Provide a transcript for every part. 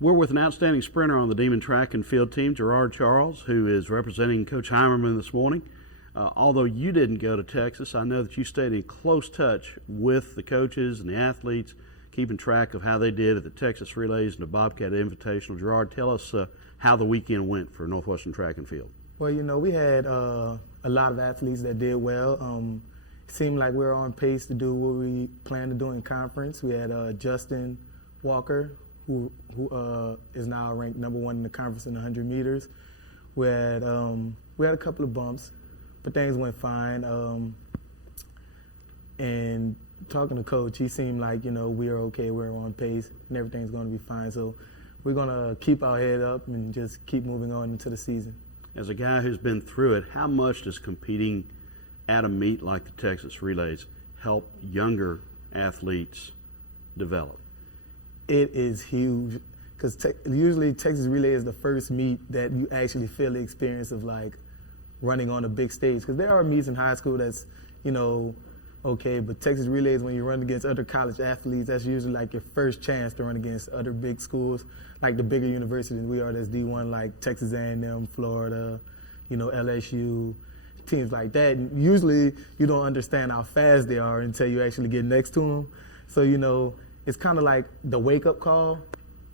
We're with an outstanding sprinter on the Demon track and field team, Jarrod Charles, who is representing Coach Heimerman this morning. Although you didn't go to Texas, I know that you stayed in close touch with the coaches and the athletes, keeping track of how they did at the Texas Relays and the Bobcat Invitational. Jarrod, tell us how the weekend went for Northwestern Track and Field. Well, we had a lot of athletes that did well. It seemed like we were on pace to do what we planned to do in conference. We had Justin Walker, who is now ranked number 1 in the conference in 100 meters. We had a couple of bumps, but things went fine. And talking to Coach, he seemed like, we are okay, we're on pace, and everything's going to be fine. So we're going to keep our head up and just keep moving on into the season. As a guy who's been through it, how much does competing at a meet like the Texas Relays help younger athletes develop? It is huge, because usually Texas Relay is the first meet that you actually feel the experience of running on a big stage. Because there are meets in high school that's, okay, but Texas Relays, when you run against other college athletes, that's usually your first chance to run against other big schools, like the bigger universities we are, that's D1, like Texas A&M, Florida, LSU, teams like that. And usually you don't understand how fast they are until you actually get next to them. So, it's kind of like the wake-up call,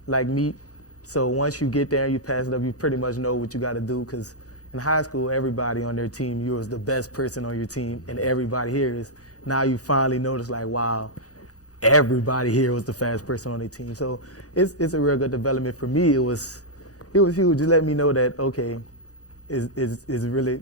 meet. So once you get there and you pass it up, you pretty much know what you got to do, because in high school, everybody on their team, you was the best person on your team, and everybody here is. Now you finally notice, wow, everybody here was the fast person on their team. So it's a real good development for me. It was huge. Just let me know that, okay, it's really,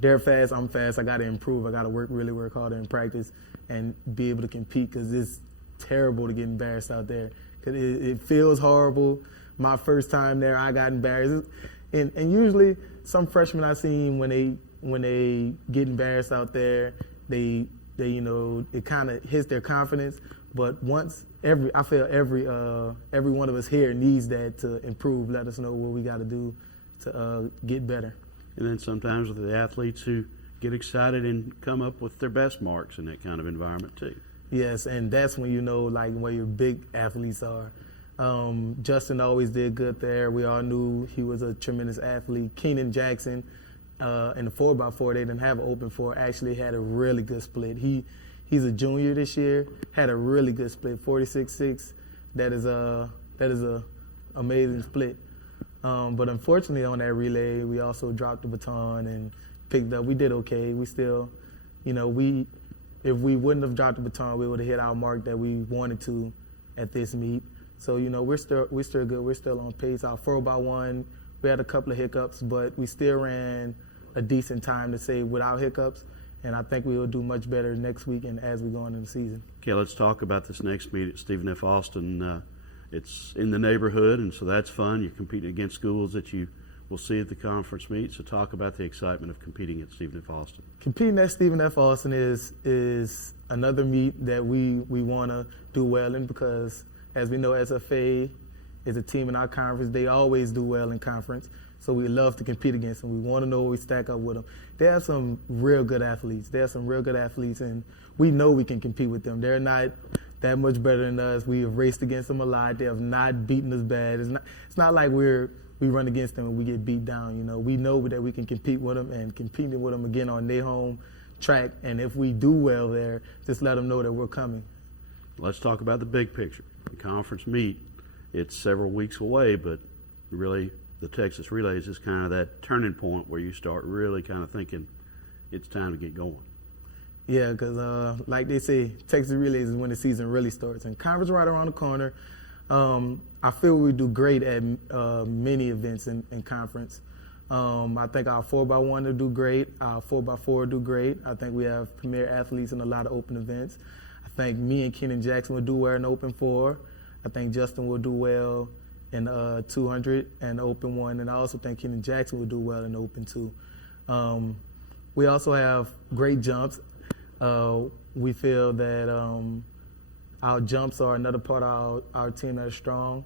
they're fast, I'm fast, I got to improve, I got to work harder in practice and be able to compete, because it's terrible to get embarrassed out there. Cause it feels horrible. My first time there, I got embarrassed. And usually some freshmen I've seen, when they get embarrassed out there, they it kind of hits their confidence. But I feel every one of us here needs that to improve, let us know what we got to do to get better. And then sometimes with the athletes who get excited and come up with their best marks in that kind of environment too. Yes, and that's when where your big athletes are. Justin always did good there. We all knew he was a tremendous athlete. Keenan Jackson, in the 4x4, they didn't have an open 4, actually had a really good split. He's a junior this year, had a really good split, 46.6. That is a amazing split. But unfortunately on that relay, we also dropped the baton and picked up. We did okay. We still, if we wouldn't have dropped the baton, we would have hit our mark that we wanted to at this meet. So, we're still good. We're still on pace. Our 4x1, we had a couple of hiccups, but we still ran a decent time to say without hiccups. And I think we will do much better next week and as we go into the season. Okay, let's talk about this next meet at Stephen F. Austin. It's in the neighborhood, and so that's fun. You're competing against schools that you will see at the conference meet. So talk about the excitement of competing at Stephen F. Austin. Competing at Stephen F. Austin is another meet that we want to do well in, because as we know, SFA is a team in our conference. They always do well in conference, so we love to compete against them. We want to know where we stack up with them. They have some real good athletes. And we know we can compete with them. They're not that much better than us. We have raced against them a lot. They have not beaten us bad. It's not like we run against them and we get beat down. We know that we can compete with them, and competing with them again on their home track. And if we do well there, just let them know that we're coming. Let's talk about the big picture. The conference meet, it's several weeks away, but really the Texas Relays is kind of that turning point where you start really kind of thinking it's time to get going. Yeah, because like they say, Texas Relays is when the season really starts. And conference right around the corner. I feel we do great at many events in conference. I think our 4x1 will do great. Our 4x4 will do great. I think we have premier athletes in a lot of open events. I think me and Keenan Jackson will do well in open 4. I think Justin will do well in 200 and open 1. And I also think Keenan Jackson will do well in open 2. We also have great jumps. We feel that our jumps are another part of our team that is strong.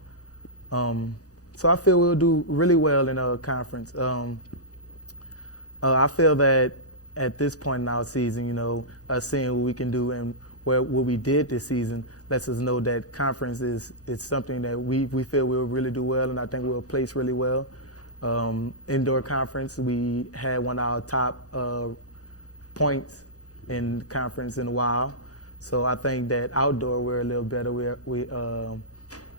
So I feel we'll do really well in a conference. I feel that at this point in our season, us seeing what we can do and what we did this season lets us know that conference is something that we feel we'll really do well, and I think we'll place really well. Indoor conference, we had one of our top points in conference in a while. So I think that outdoor we're a little better.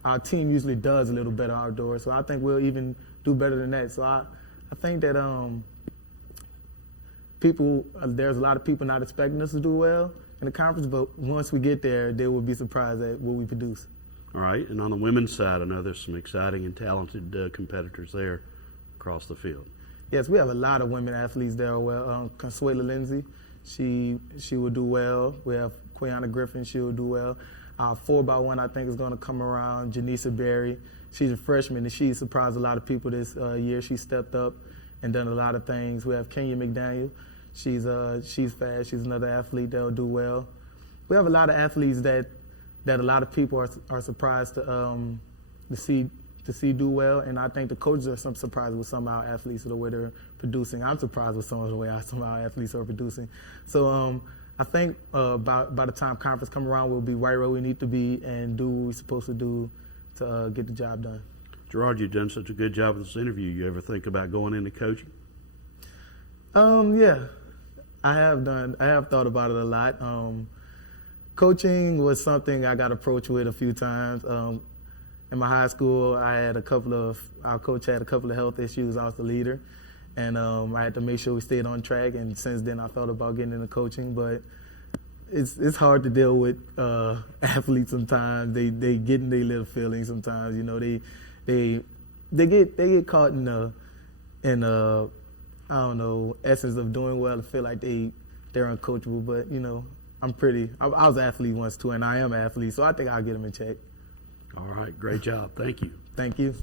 Our team usually does a little better outdoors, so I think we'll even do better than that. So I think that there's a lot of people not expecting us to do well in the conference, but once we get there, they will be surprised at what we produce. All right, and on the women's side, I know there's some exciting and talented competitors there across the field. Yes, we have a lot of women athletes there. Well, Consuela Lindsay, she will do well. We have Quiana Griffin, she will do well. Our 4x1, I think, is going to come around. Janisa Berry, she's a freshman, and she surprised a lot of people this year. She stepped up and done a lot of things. We have Kenya McDaniel. She's fast. She's another athlete that will do well. We have a lot of athletes that a lot of people are surprised to see do well, and I think the coaches are surprised with some of our athletes the way they're producing. I'm surprised with some of the way some of our athletes are producing. So I think by the time conference come around, we'll be right where we need to be and do what we're supposed to do to get the job done. Jarrod, you've done such a good job with this interview. You ever think about going into coaching? Yeah, I have thought about it a lot. Coaching was something I got approached with a few times. In my high school, our coach had a couple of health issues. I was the leader, and I had to make sure we stayed on track. And since then, I thought about getting into coaching, but it's hard to deal with athletes sometimes. They get in their little feelings sometimes. You know, they get caught in I don't know, essence of doing well. I feel like they're uncoachable, but you know, I was an athlete once too, and I am an athlete, so I think I'll get them in check. All right, great job. Thank you. Thank you.